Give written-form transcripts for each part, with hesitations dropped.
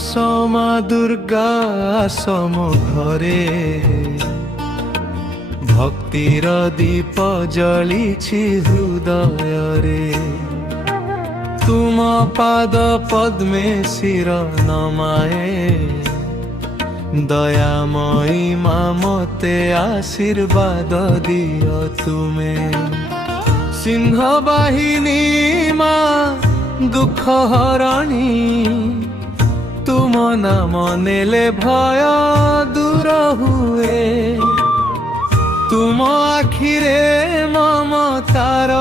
ସମା ଦୁର୍ଗା ସମ ଘରେ ଭକ୍ତିର ଦୀପ ଜଳିଛି ହୃଦୟରେ। ତୁମ ପାଦ ପଦ୍ମେ ଶିର ନମାଏ, ଦୟାମୟୀ ମା ମତେ ଆଶୀର୍ବାଦ ଦିଅ ତୁମେ। ସିଂହ ବାହିନୀ ମା ଦୁଃଖ ହରଣୀ, ତୁମ ନାମ ନେଲେ ଭୟ ଦୂର ହୁଏ। ତୁମ ଆଖିରେ ମମତାର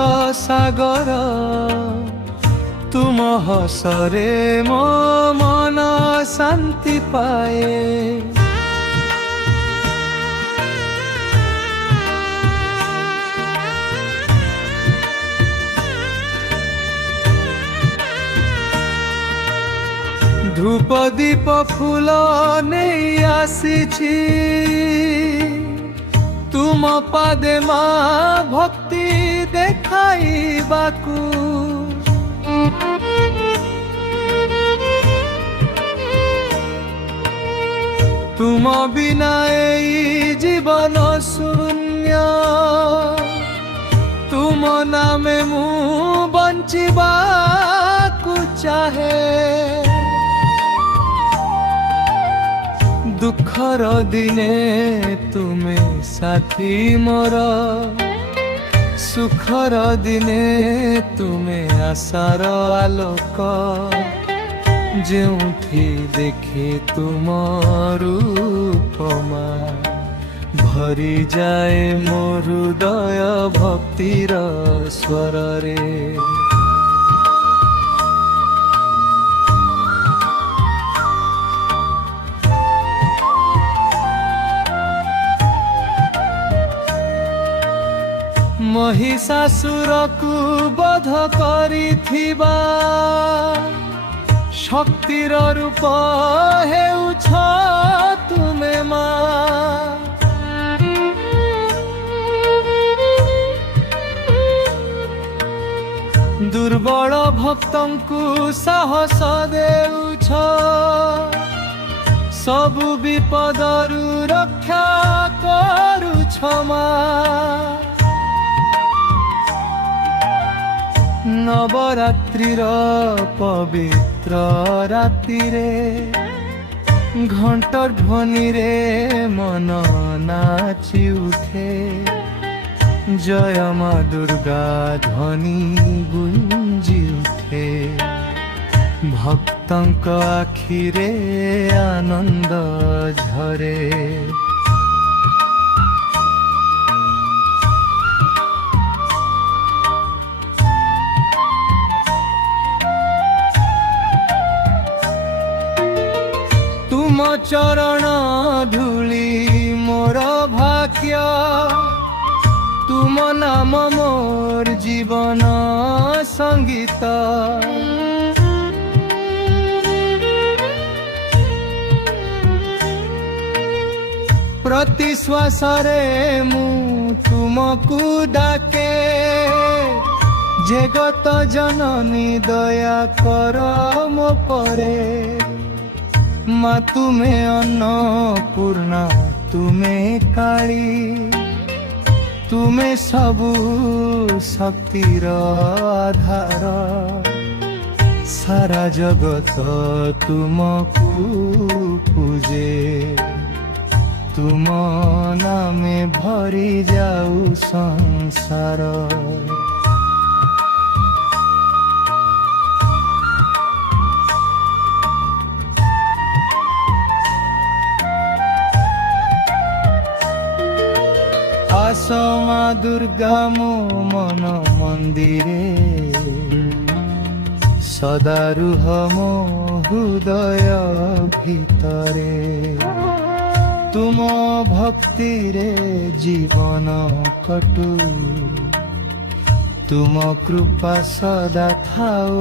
ସାଗର, ତୁମ ହସରେ ମୋ ମନ ଶାନ୍ତି ପାଏ। ଧୂପ ଦୀପ ଫୁଲ ନେଇ ଆସିଛି, ତୁମ ପାଦେ ମା ଭକ୍ତି ଦେଖାଇବାକୁ। ତୁମ ବିନା ଏଇ ଜୀବନ ଶୂନ୍ୟ, ତୁମ ନାମେ ମୁଁ ବଞ୍ଚିବାକୁ ଚାହେ। ଦୁଃଖର ଦିନେ ତୁମେ ସାଥୀ ମୋର, ସୁଖର ଦିନେ ତୁମେ ଆଶାର ଆଲୋକ। ଯେଉଁଠି ଦେଖେ ତୁମ ରୂପ ମା, ଭରିଯାଏ ମୋ ହୃଦୟ ଭକ୍ତିର ସ୍ୱରରେ। ମହିଷାସୁରକୁ ବଧ କରିଥିବା ଶକ୍ତିର ରୂପ ହେଉଛ ତୁମେ ମା। ଦୁର୍ବଳ ଭକ୍ତଙ୍କୁ ସାହସ ଦେଉଛ, ସବୁ ବିପଦରୁ ରକ୍ଷା କରୁଛ ମା। ନବରାତ୍ରିର ପବିତ୍ର ରାତିରେ ଘଣ୍ଟ ଧ୍ୱନିରେ ମନ ନାଚି ଉଠେ। ଜୟ ମା ଦୁର୍ଗା ଧ୍ୱନି ଗୁଞ୍ଜି ଉଠେ, ଭକ୍ତଙ୍କ ଆଖିରେ ଆନନ୍ଦ ଝରେ। ତୁମ ଚରଣ ଧୂଳି ମୋର ଭାଗ୍ୟ, ତୁମ ନାମ ମୋର ଜୀବନ ସଙ୍ଗୀତ। ପ୍ରତି ଶ୍ୱାସରେ ମୁଁ ତୁମକୁ ଡାକେ। ଜଗତ ଜନନୀ ଦୟା କର ମୋ ପରେ। ମା ତୁମେ ଅନ୍ନପୂର୍ଣ୍ଣା, ତୁମେ କାଳୀ, ତୁମେ ସବୁ ଶକ୍ତିର ଆଧାର। ସାରା ଜଗତ ତୁମକୁ ପୂଜେ, ତୁମ ନାମେ ଭରି ଯାଉ ସଂସାର। ଆସ ମା ଦୁର୍ଗା ମୋ ମନ ମନ୍ଦିରେ, ସଦା ରୁହ ମୋ ହୃଦୟ ଭିତରେ। ତୁମ ଭକ୍ତିରେ ଜୀବନ କଟୁ, ତୁମ କୃପା ସଦା ଥାଉ